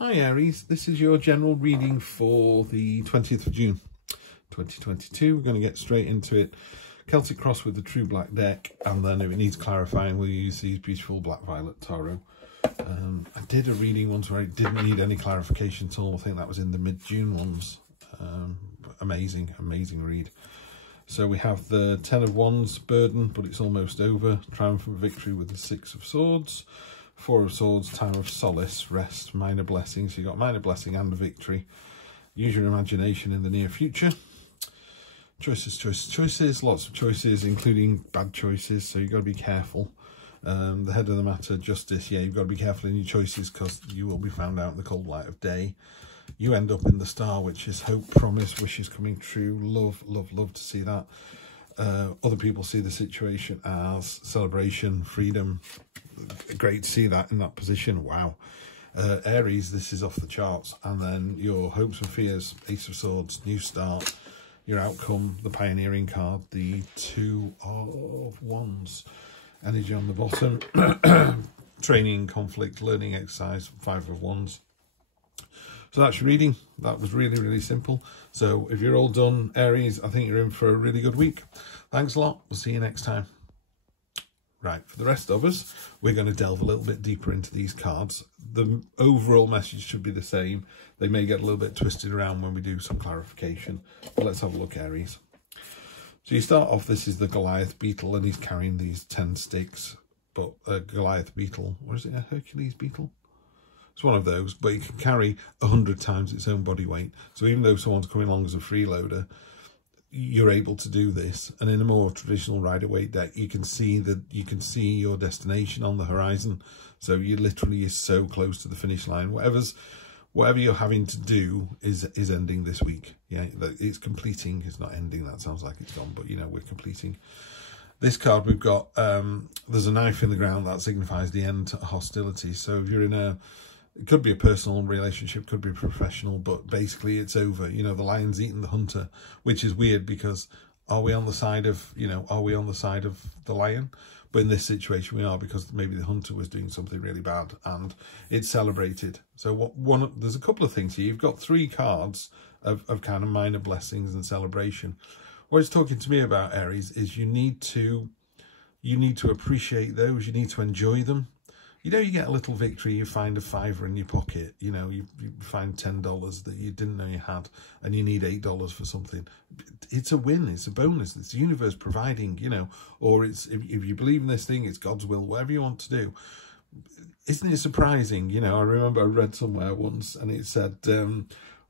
Hi Aries, this is your general reading for the 20th of June 2022. We're going to get straight into it. Celtic Cross with the True Black deck, and then if it needs clarifying we'll use these beautiful Black Violet Tarot. I did a reading once where it didn't need any clarification at all. I think that was in the mid-June ones. Amazing read. So we have the Ten of Wands, burden, but it's almost over. Triumphant victory with the Six of Swords. Four of Swords, Tower of Solace, rest, minor blessings. So you've got minor blessing and a victory. Use your imagination in the near future. Choices, lots of choices, including bad choices, so you've got to be careful. The head of the matter, justice, yeah, you've got to be careful in your choices because you will be found out in the cold light of day. You end up in the star, which is hope, promise, wishes coming true. Love to see that. Other people see the situation as celebration, freedom. Great to see that in that position. Wow. Aries, this is off the charts. And then your hopes and fears, Ace of Swords, new start. Your outcome, the pioneering card, the Two of Wands. Energy on the bottom. Training, conflict, learning exercise, Five of Wands. So that's your reading. That was really simple. So if you're all done, Aries, I think you're in for a really good week. Thanks a lot. We'll see you next time. Right, for the rest of us, we're going to delve a little bit deeper into these cards. The overall message should be the same. They may get a little bit twisted around when we do some clarification. But let's have a look, Aries. So you start off, this is the Goliath beetle, and he's carrying these 10 sticks. But a Goliath beetle, or is it a Hercules beetle? It's one of those, but it can carry 100 times its own body weight. So even though someone's coming along as a freeloader, you're able to do this. And in a more traditional rider-weight deck, you can see your destination on the horizon. So you literally is so close to the finish line. Whatever you're having to do is ending this week. Yeah, it's completing. It's not ending. That sounds like it's gone, but you know, we're completing. This card we've got, there's a knife in the ground that signifies the end to hostility. So if you're in it could be a personal relationship, could be professional, but basically it's over. You know, the lion's eaten the hunter, which is weird because are we on the side of the lion? But in this situation we are, because maybe the hunter was doing something really bad and it's celebrated. So there's a couple of things here. You've got 3 cards of kind of minor blessings and celebration. What it's talking to me about, Aries, is you need to appreciate those. You need to enjoy them. You know, you get a little victory, you find a $5 in your pocket, you know, you find $10 that you didn't know you had, and you need $8 for something. It's a win, it's a bonus, it's the universe providing, you know, or it's, if you believe in this thing, it's God's will, whatever you want to do. Isn't it surprising? You know, I remember I read somewhere once, and it said,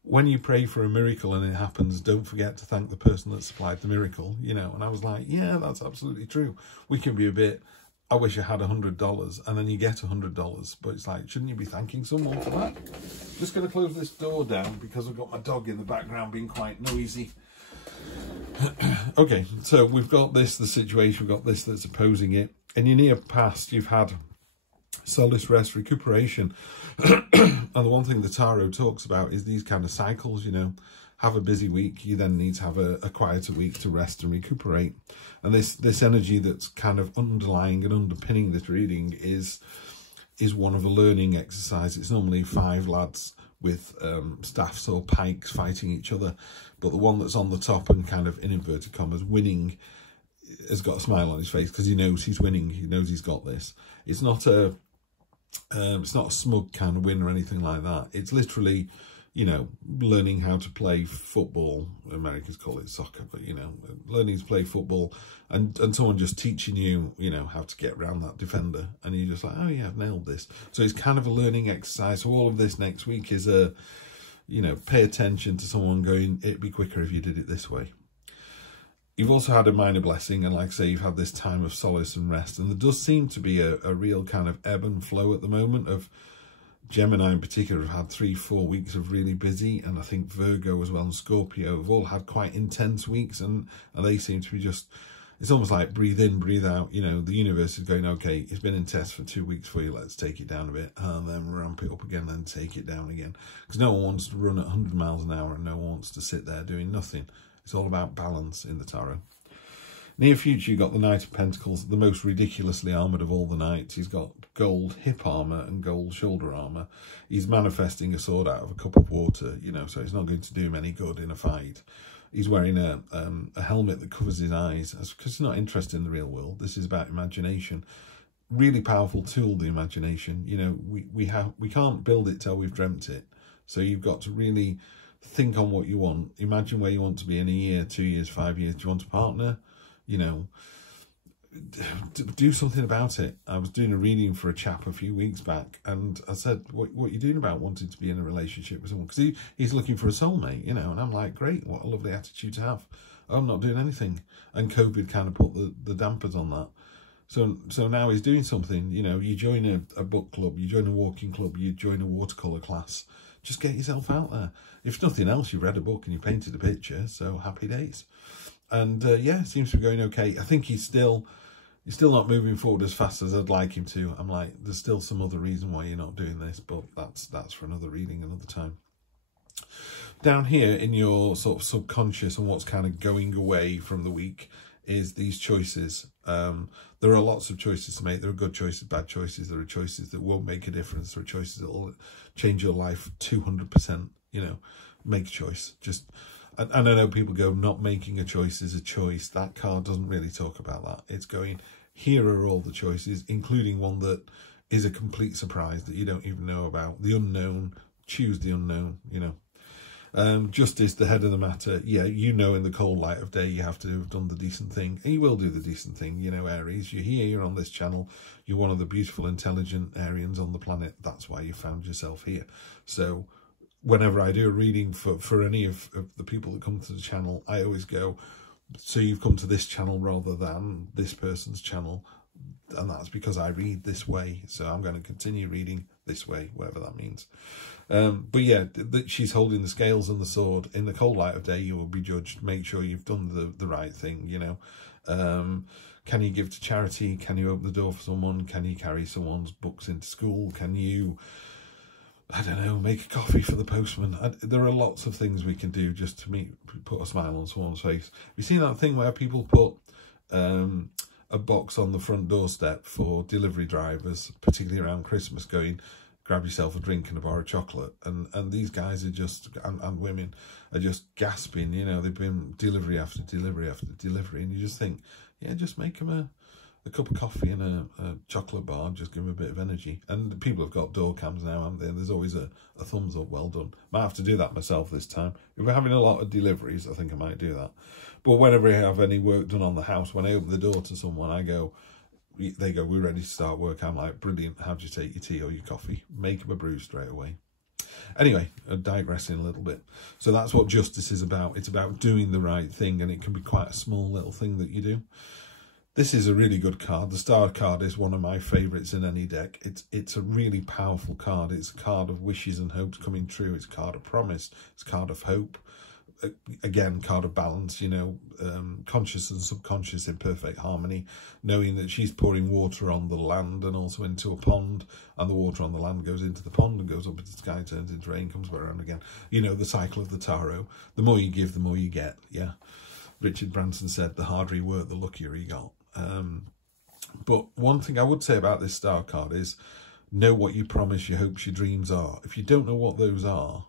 when you pray for a miracle and it happens, don't forget to thank the person that supplied the miracle, you know. And I was like, yeah, that's absolutely true. We can be a bit, I wish I had $100, and then you get $100, but it's like, shouldn't you be thanking someone for that? Just going to close this door down because I've got my dog in the background being quite noisy. Okay, so we've got the situation, we've got this that's opposing it. In your near past, you've had solace, rest, recuperation. And the one thing the tarot talks about is these kind of cycles, you know. Have a busy week, you then need to have a quieter week to rest and recuperate. And this energy that's kind of underlying and underpinning this reading is one of a learning exercise. It's normally 5 lads with staffs or pikes fighting each other, but the one that's on the top and kind of in inverted commas winning has got a smile on his face because he knows he's winning. He knows he's got this. It's not a smug kind of win or anything like that. It's literally, you know, learning how to play football. Americans call it soccer, but, you know, learning to play football and someone just teaching you, you know, how to get around that defender. And you're just like, oh, yeah, I've nailed this. So it's kind of a learning exercise. So all of this next week is you know, pay attention to someone going, it'd be quicker if you did it this way. You've also had a minor blessing, and like I say, you've had this time of solace and rest. And there does seem to be a real kind of ebb and flow at the moment of Gemini in particular have had 3-4 weeks of really busy, and I think Virgo as well and Scorpio have all had quite intense weeks, and they seem to be just, it's almost like breathe in, breathe out. You know, the universe is going, okay, it's been in test for 2 weeks for you, let's take it down a bit, and then ramp it up again, then take it down again. Because no one wants to run at 100 miles an hour and no one wants to sit there doing nothing. It's all about balance in the tarot. Near future, you've got the Knight of Pentacles, the most ridiculously armoured of all the knights. He's got gold hip armour and gold shoulder armour. He's manifesting a sword out of a cup of water, you know, so it's not going to do him any good in a fight. He's wearing a helmet that covers his eyes because he's not interested in the real world. This is about imagination. Really powerful tool, the imagination. You know, we can't build it till we've dreamt it. So you've got to really think on what you want. Imagine where you want to be in a year, 2 years, 5 years. Do you want a partner? You know, do something about it. I was doing a reading for a chap a few weeks back, and I said, what are you doing about wanting to be in a relationship with someone? Because he's looking for a soulmate, you know, and I'm like, great, what a lovely attitude to have. I'm not doing anything. And COVID kind of put the dampers on that. So now he's doing something, you know, you join a book club, you join a walking club, you join a watercolour class. Just get yourself out there. If nothing else, you've read a book and you painted a picture, so happy days. And yeah, it seems to be going okay. I think he's still not moving forward as fast as I'd like him to. I'm like, there's still some other reason why you're not doing this, but that's for another reading, another time. Down here in your sort of subconscious and what's kind of going away from the week is these choices. There are lots of choices to make. There are good choices, bad choices. There are choices that won't make a difference. There are choices that will change your life 200%. You know, make a choice. And I know people go, not making a choice is a choice. That card doesn't really talk about that. It's going, here are all the choices, including one that is a complete surprise that you don't even know about. The unknown, choose the unknown, you know. Justice, the head of the matter. Yeah, you know, in the cold light of day, you have to have done the decent thing. And you will do the decent thing, you know, Aries. You're here, you're on this channel. You're one of the beautiful, intelligent Arians on the planet. That's why you found yourself here. So whenever I do a reading for any of the people that come to the channel, I always go, so you've come to this channel rather than this person's channel. And that's because I read this way. So I'm going to continue reading this way, whatever that means. But yeah, she's holding the scales and the sword. In the cold light of day, you will be judged. Make sure you've done the right thing, you know. Can you give to charity? Can you open the door for someone? Can you carry someone's books into school? Can you, I don't know, make a coffee for the postman? There are lots of things we can do just to put a smile on someone's face. You see that thing where people put a box on the front doorstep for delivery drivers, particularly around Christmas, going, grab yourself a drink and a bar of chocolate. And these guys are just, and women are just gasping, you know, they've been delivery after delivery after delivery. And you just think, yeah, just make them a cup of coffee and a chocolate bar, just give them a bit of energy. And people have got door cams now, haven't they? And there's always a thumbs up, well done. Might have to do that myself this time. If we're having a lot of deliveries, I think I might do that. But whenever I have any work done on the house, when I open the door to someone, they go, we're ready to start work. I'm like, brilliant, how'd you take your tea or your coffee? Make them a brew straight away. Anyway, digressing a little bit. So that's what justice is about. It's about doing the right thing, and it can be quite a small little thing that you do. This is a really good card. The Star card is one of my favourites in any deck. It's a really powerful card. It's a card of wishes and hopes coming true. It's a card of promise. It's a card of hope. Again, card of balance, you know, conscious and subconscious in perfect harmony, knowing that she's pouring water on the land and also into a pond, and the water on the land goes into the pond and goes up into the sky, turns into rain, comes back around again. You know, the cycle of the tarot. The more you give, the more you get, yeah. Richard Branson said, the harder he worked, the luckier he got. But one thing I would say about this Star card is, know what your promise, your hopes, your dreams are. If you don't know what those are,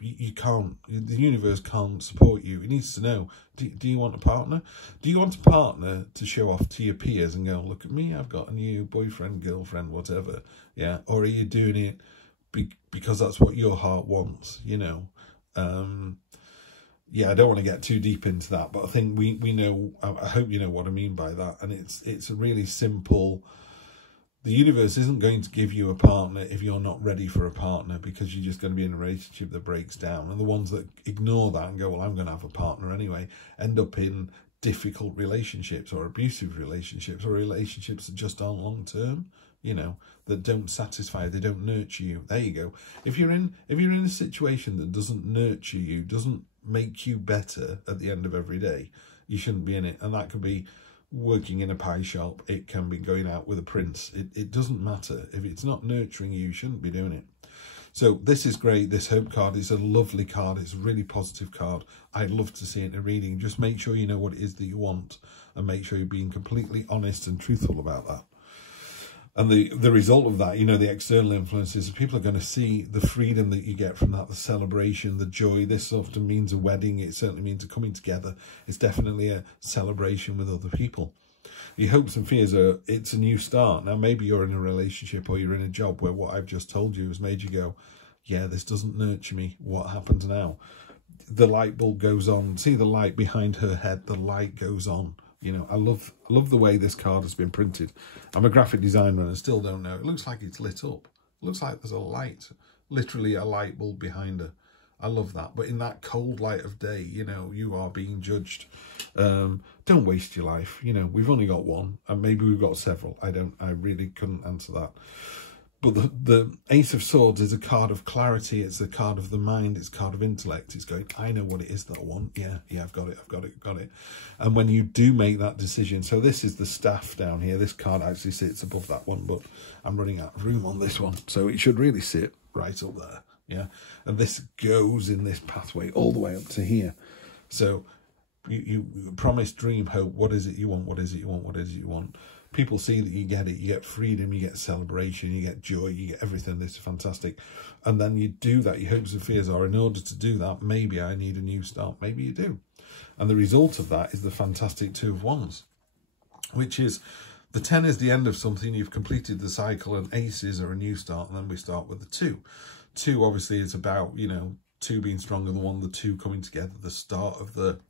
you can't, the universe can't support you. It needs to know, do you want a partner? Do you want a partner to show off to your peers and go, look at me, I've got a new boyfriend, girlfriend, whatever, yeah? Or are you doing it because that's what your heart wants, you know? Yeah, I don't want to get too deep into that, but I think we know, I hope you know what I mean by that. And it's a really simple, the universe isn't going to give you a partner if you're not ready for a partner, because you're just going to be in a relationship that breaks down. And the ones that ignore that and go, well, I'm going to have a partner anyway, end up in difficult relationships or abusive relationships or relationships that just aren't long term, you know, that don't satisfy, they don't nurture you. There you go. If you're in a situation that doesn't nurture you, doesn't make you better at the end of every day, you shouldn't be in it. And that could be working in a pie shop, it can be going out with a prince, it doesn't matter. If it's not nurturing you, you shouldn't be doing it. So this is great. This Hope card is a lovely card. It's a really positive card. I'd love to see it in a reading. Just make sure you know what it is that you want and make sure you're being completely honest and truthful about that. And the result of that, you know, the external influences, people are going to see the freedom that you get from that, the celebration, the joy. This often means a wedding. It certainly means a coming together. It's definitely a celebration with other people. Your hopes and fears are, it's a new start. Now, maybe you're in a relationship or you're in a job where what I've just told you has made you go, yeah, this doesn't nurture me. What happens now? The light bulb goes on. See the light behind her head? The light goes on. You know, I love the way this card has been printed. I'm a graphic designer and I still don't know. It looks like it's lit up. It looks like there's a light, literally a light bulb behind her. I love that. But in that cold light of day, you know, you are being judged. Don't waste your life. You know, we've only got one and maybe we've got several. I really couldn't answer that. But the Ace of Swords is a card of clarity. It's a card of the mind. It's a card of intellect. It's going, I know what it is that I want. Yeah, I've got it. And when you do make that decision, so this is the staff down here. This card actually sits above that one, but I'm running out of room on this one. So it should really sit right up there. Yeah. And this goes in this pathway all the way up to here. So you promise, dream, hope. What is it you want? What is it you want? What is it you want? People see that you get it. You get freedom, you get celebration, you get joy, you get everything. This is fantastic. And then you do that. Your hopes and fears are, in order to do that, maybe I need a new start. Maybe you do. And the result of that is the fantastic Two of Wands, which is the 10 is the end of something. You've completed the cycle, and aces are a new start. And then we start with the 2. 2 obviously is about, you know, 2 being stronger than 1, the 2 coming together, the start of the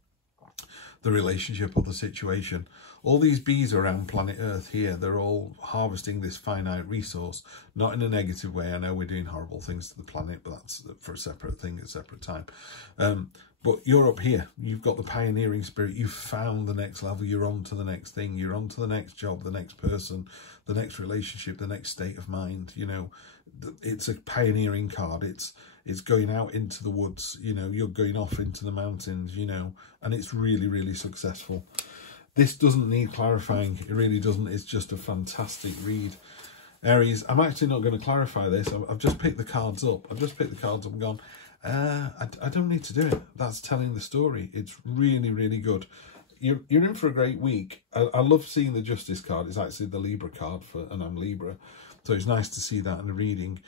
relationship or the situation. All these bees around planet Earth here, they're all harvesting this finite resource, not in a negative way. I know we're doing horrible things to the planet, but that's for a separate thing at a separate time. But you're up here. You've got the pioneering spirit. You've found the next level. You're on to the next thing. You're on to the next job, the next person, the next relationship, the next state of mind. You know, it's a pioneering card. It's going out into the woods. You know, you're going off into the mountains, you know, and it's really, really successful. This doesn't need clarifying. It really doesn't. It's just a fantastic read. Aries, I'm actually not going to clarify this. I've just picked the cards up. I've just picked the cards up and gone, I don't need to do it. That's telling the story. It's really, really good. You're in for a great week. I love seeing the Justice card. It's actually the Libra card, and I'm Libra. So it's nice to see that in a reading.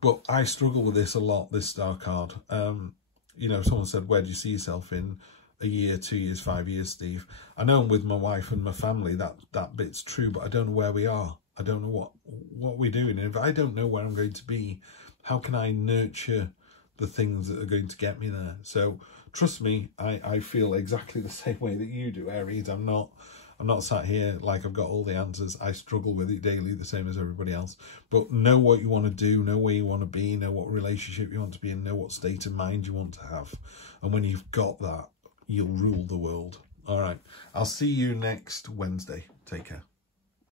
But I struggle with this a lot, this star card. You know, someone said, where do you see yourself in a year, 2 years, 5 years, Steve? I know I'm with my wife and my family, that bit's true, but I don't know where we are. I don't know what we're doing. And if I don't know where I'm going to be, how can I nurture the things that are going to get me there? So trust me, I feel exactly the same way that you do, Aries. I'm not sat here like I've got all the answers. I struggle with it daily, the same as everybody else. But know what you want to do, know where you want to be, know what relationship you want to be in, know what state of mind you want to have. And when you've got that, you'll rule the world. All right. I'll see you next Wednesday. Take care.